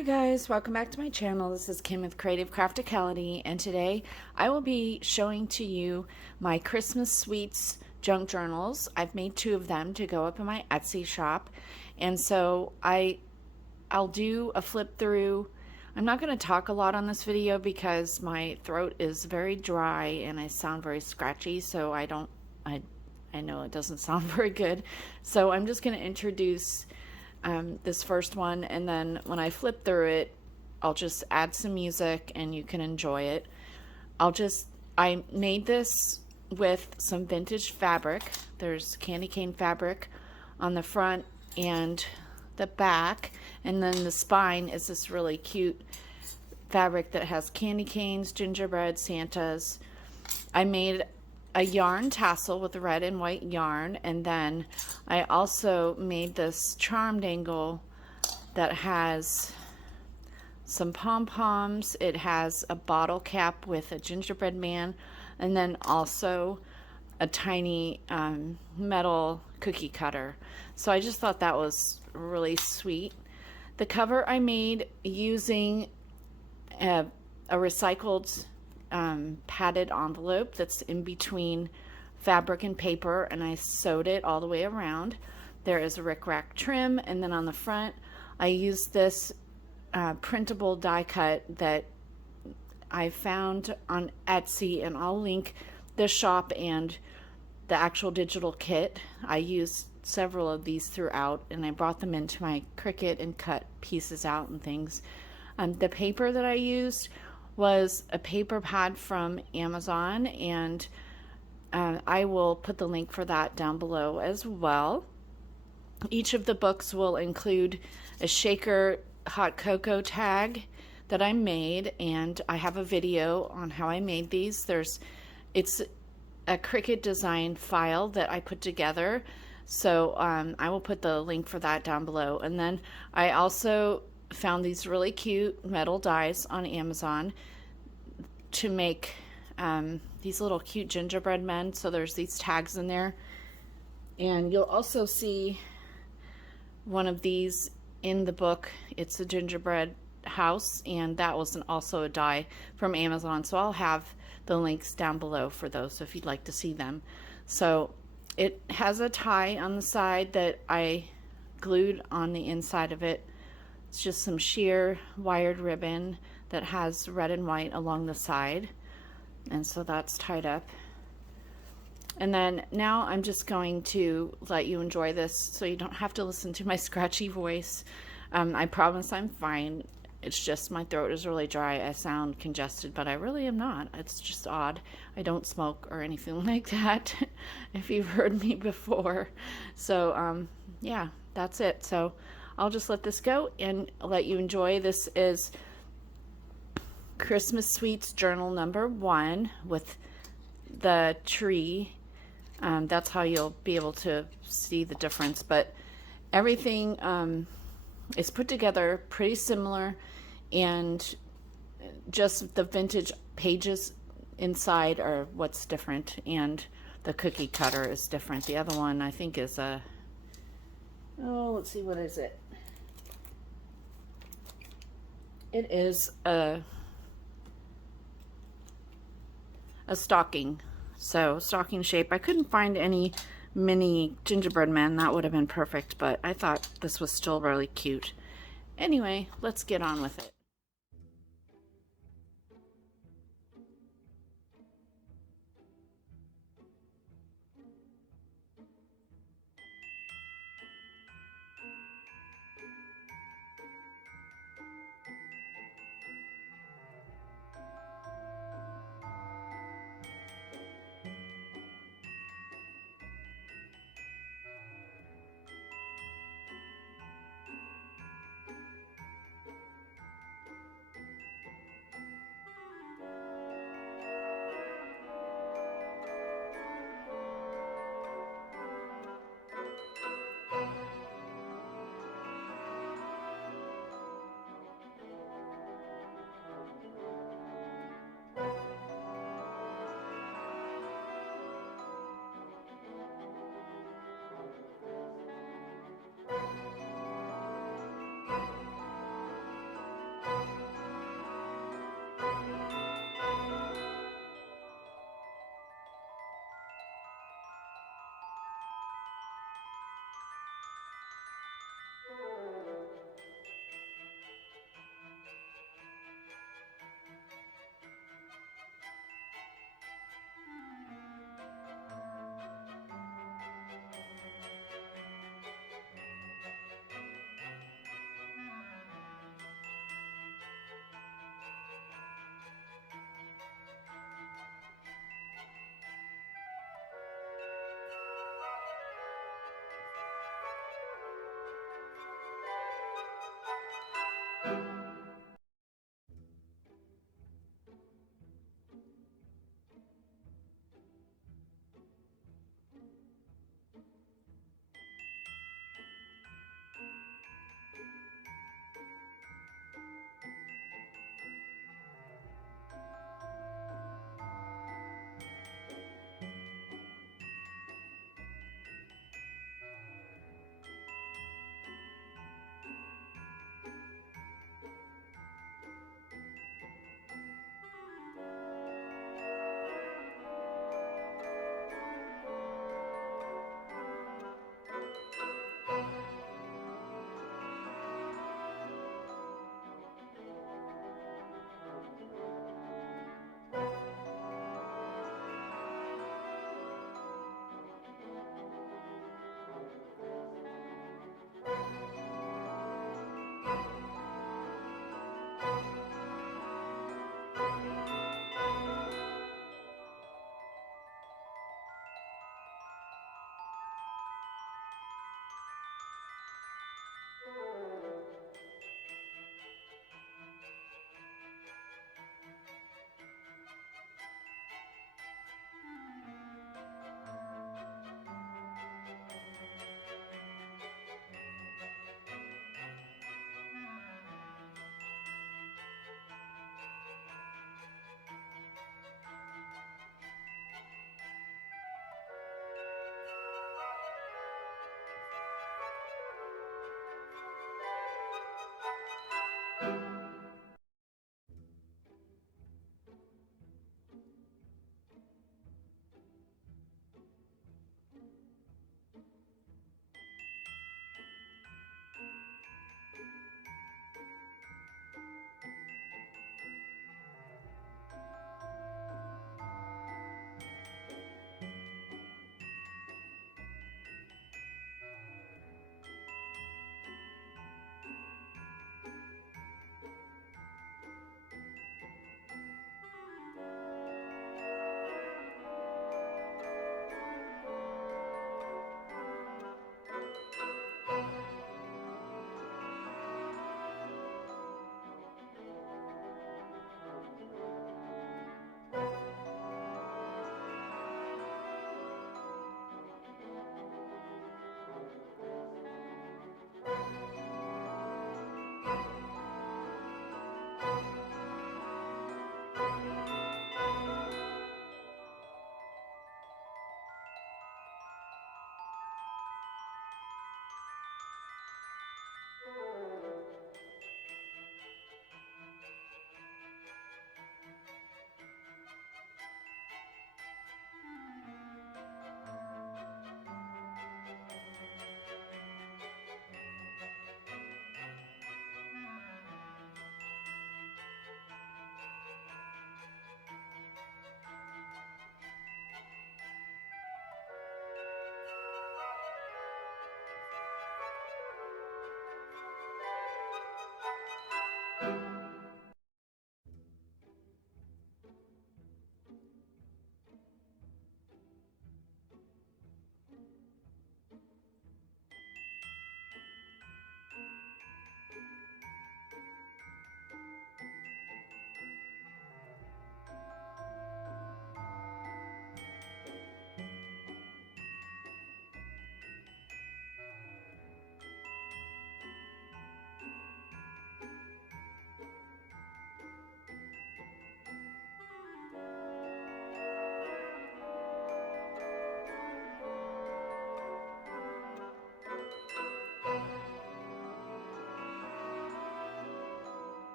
Hi guys, welcome back to my channel. This is Kim with Creative Crafticality, and today I will be showing to you my Christmas Sweets junk journals. I've made 2 of them to go up in my Etsy shop, and so I'll do a flip through. I'm not going to talk a lot on this video because my throat is very dry and I sound very scratchy, so I know it doesn't sound very good. So I'm just going to introduce this first one, and then when I flip through it, I'll just add some music and you can enjoy it. I made this with some vintage fabric. There's candy cane fabric on the front and the back, and then the spine is this really cute fabric that has candy canes, gingerbread, Santas. I made a yarn tassel with red and white yarn, and then I also made this charm dangle that has some pom-poms. It has a bottle cap with a gingerbread man, and then also a tiny metal cookie cutter. So I just thought that was really sweet. The cover I made using a recycled padded envelope that's in between fabric and paper, and I sewed it all the way around. There is a rickrack trim, and then on the front I used this printable die cut that I found on Etsy, and I'll link the shop and the actual digital kit. I used several of these throughout, and I brought them into my Cricut and cut pieces out and things. The paper that I used was a paper pad from Amazon, and I will put the link for that down below as well. Each of the books will include a shaker hot cocoa tag that I made, and I have a video on how I made these. It's a Cricut design file that I put together, so I will put the link for that down below. And then I also found these really cute metal dies on Amazon to make these little cute gingerbread men. So there's these tags in there, and you'll also see one of these in the book. It's a gingerbread house, and that was also a die from Amazon, so I'll have the links down below for those if you'd like to see them. So it has a tie on the side that I glued on the inside of it. It's just some sheer wired ribbon that has red and white along the side, and so that's tied up. And then now I'm just going to let you enjoy this so you don't have to listen to my scratchy voice. I promise I'm fine. It's just my throat is really dry. I sound congested, but I really am not. It's just odd. I don't smoke or anything like that, if you've heard me before. So yeah, that's it. So I'll just let this go and let you enjoy. This is Christmas Sweets Journal number 1 with the tree. That's how you'll be able to see the difference, but everything is put together pretty similar, and just the vintage pages inside are what's different, and the cookie cutter is different. The other one I think is let's see, what is it? It is a stocking. So stocking shape. I couldn't find any mini gingerbread men. That would have been perfect, but I thought this was still really cute. Anyway, let's get on with it.